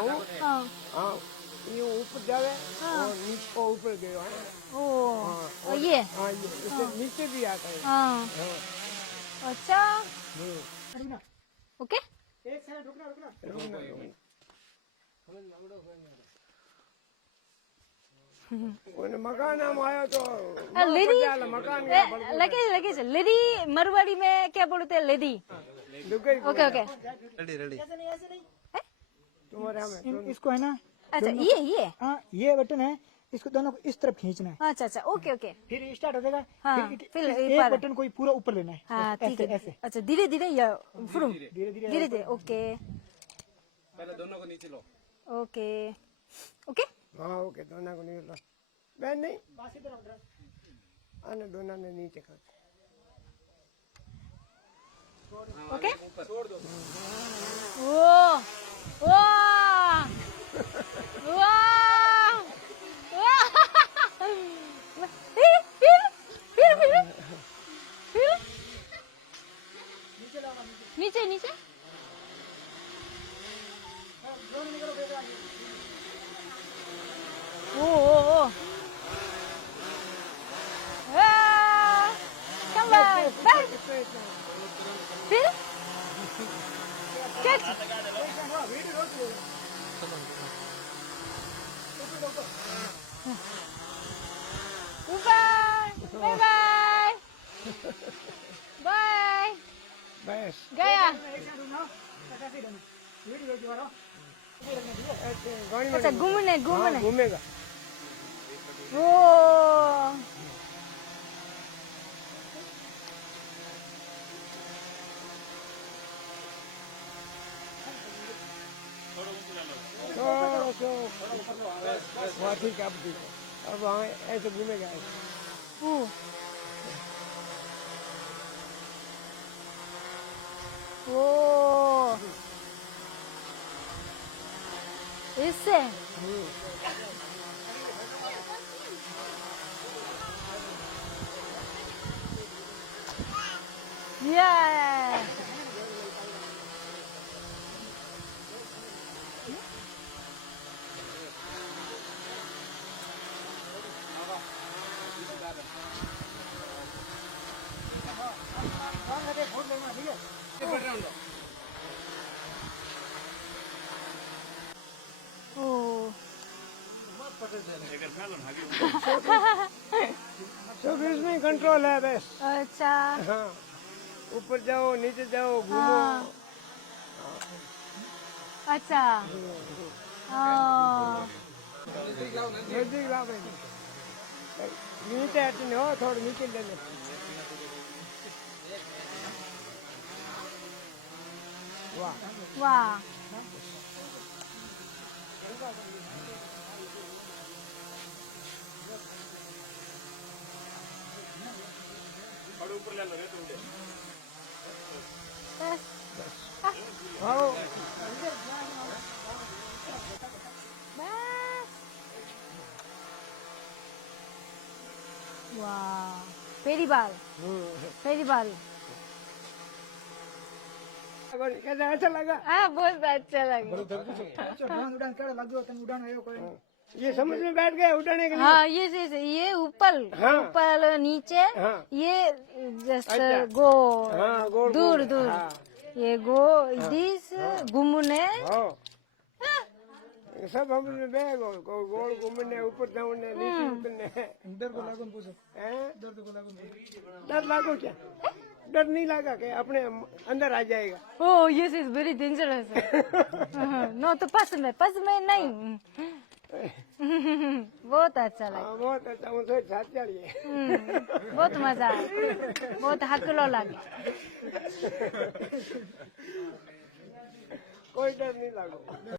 हूँ। हाँ हाँ यूँ ऊपर जावे हाँ। और नीचे ऊपर गयो है। ओ हाँ और ये हाँ ये इससे नीचे भी आता है। हाँ हाँ अच्छा रुकना ओके एक सेकंड रुकना रुकना रुकना कोई मकान हम आया तो लेडी मकान लगे लगे लेडी मरवाड़ी में क्या बोलते हैं लेडी ओके ओके ऐसे नहीं तुम्हारे हमें इसको है ना अच्छा ये हाँ ये बटन है इसको दोनों को इस तरफ खींचना है अच्छा अच्छा ओके ओके फिर स्टार्ट हो जाएगा हाँ, फिर फिर एक पर। बटन कोई पूरा ऊपर लेना है हाँ ठीक ऐसे है ऐसे अच्छा धीरे धीरे या फ्रुम धीरे धीरे धीरे धीरे ओके पहले दोनों को नीचे लो। ओके ओके हाँ ओके दोनों को नहीं लो बहन नहीं आने दोनों ने नीचे कर ओके छोड़ दो। ओ वाह वाह फिर नीचे नीचे ओ come back फिर कैच ऊपर बाय बाय बाय बस गया ऐसे गाड़ी में अच्छा घूमने हाँ, घूमने घूमेगा ओ थोड़ा सा वहाँ ठीक है अब ठीक है अब वहाँ ऐसे घूमेगा ऐसे ओ ओ इससे Yeah. Oh. सब इसमें कंट्रोल है बस अच्छा हाँ ऊपर जाओ नीचे जाओ घूमो हाँ अच्छा हाँ नजदीक लाओ भाई नीचे हटने हो थोड़ा नीचे ले ले वाह वाह और ऊपर ले लो रे तुम। आओ वाह पेरीबाल पेरीबाल कैसा अच्छा लगा हाँ बहुत अच्छा लगा उड़ान उड़ान क्या लग गया तुम उड़ान आयो कोई ये समझ में बैठ गए उठाने के लिए हाँ ये ऊपर हाँ। ऊपर नीचे हाँ। ये जस्ट अच्छा। गो हाँ गोल दूर गोल। दूर हाँ ये गो दिस घूमने हाँ ये सब हम में बैग गोल घूमने ऊपर जाने नीचे उतरने डर को लागून पूछो हैं? डर को लागून डर लागो क्या डर नहीं लगा के अपने अंदर आ जाएगा oh yes is very dangerous no तो पस में नहीं बहुत अच्छा लगा हाँ बहुत अच्छा मुझे साथ चलिए बहुत मजा आया बहुत हकलो लगे कोई डर नहीं लगा